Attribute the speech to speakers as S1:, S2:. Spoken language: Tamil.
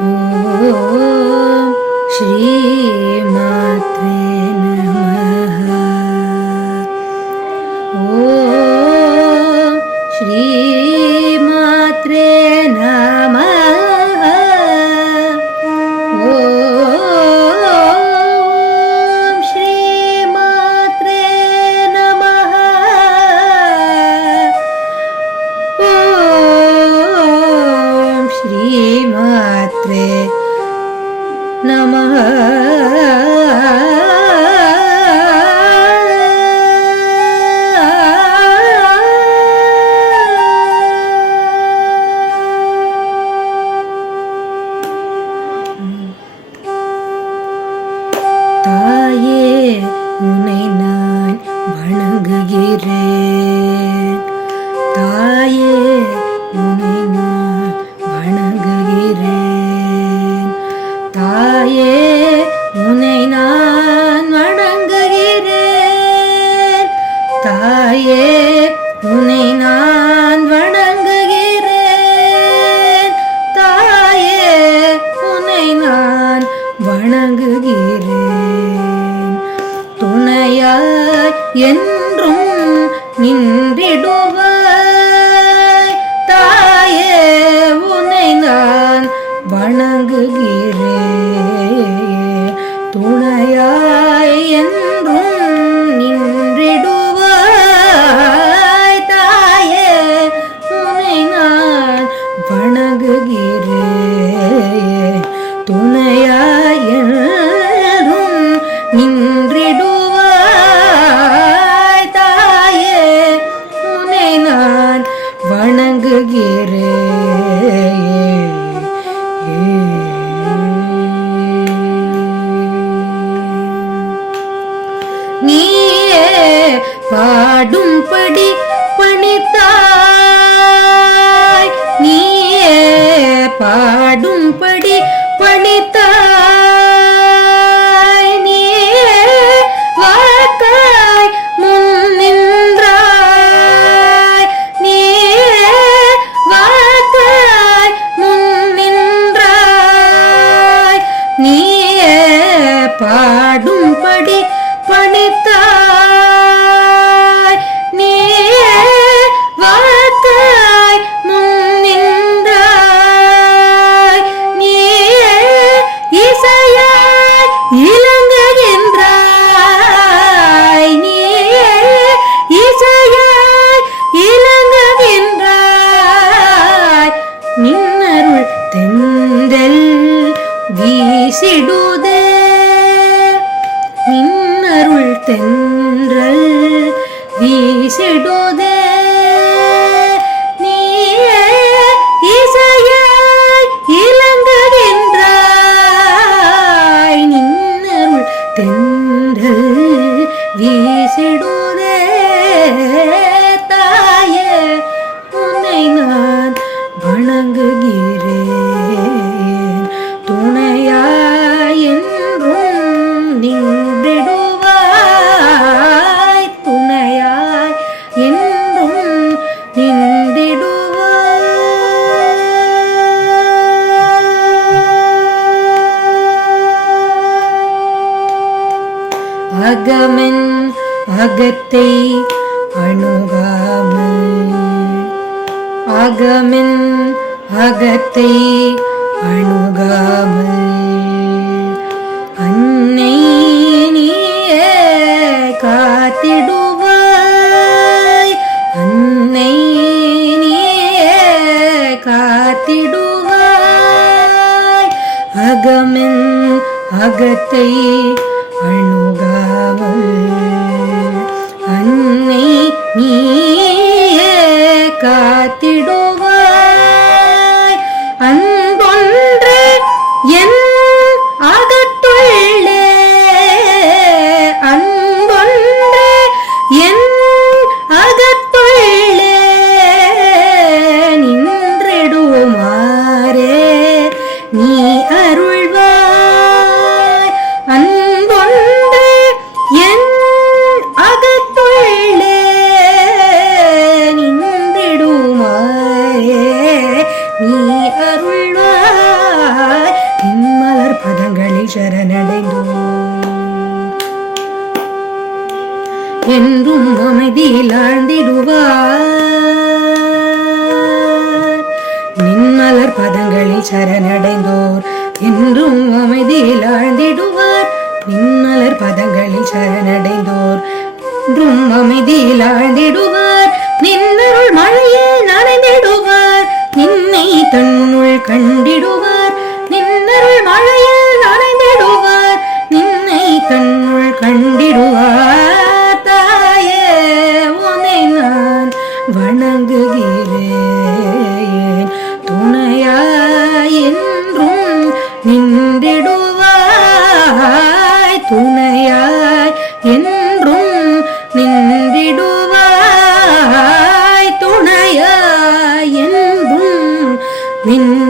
S1: श्रीमात्रे श्रीमात्मेन தாயே உனை நான் வணங்குகிறேன். தாயே உன் தாயே உன்னை நான் வணங்குகிறேன். தாயே உன்னை நான் வணங்குகிறேன். துணையாய் என்றும் நின்றிடுவாய். தாயே உன்னை நான் வணங்குகிறேன். துணையாய் என்றும் நீயே பாடும்படி பணித்தாய். அகமென் அகத்தை அணுகாமல். அகமென் அகத்தை அணுகாமல். அன்னை நீய காத்திடுவாய். அன்னை நீய காத்திடுவாய். அகத்தை காத்திடுவா அருள்வாய். இம்மலர் பதங்களில் சரணடைந்தோம். என்றும் அமைதியில் ஆழ்ந்திடுவார். நின்மலர் பதங்களில் சரணடைந்தோர். என்றும் அமைதியில் ஆழ்ந்திடுவார். நின்மலர் பதங்களில் சரணடைந்தோர். என்றும் அமைதியில் ஆழ்ந்திடுவார். நின்னருள் மழையில் நனைந்திடுவார். തന്നുൾ കണ്ടിടുവർ. നിന്നരുൾ മഴയിൽ நின்றிடுவாய் துணையாய் என்றும் நின்றிடுவாய்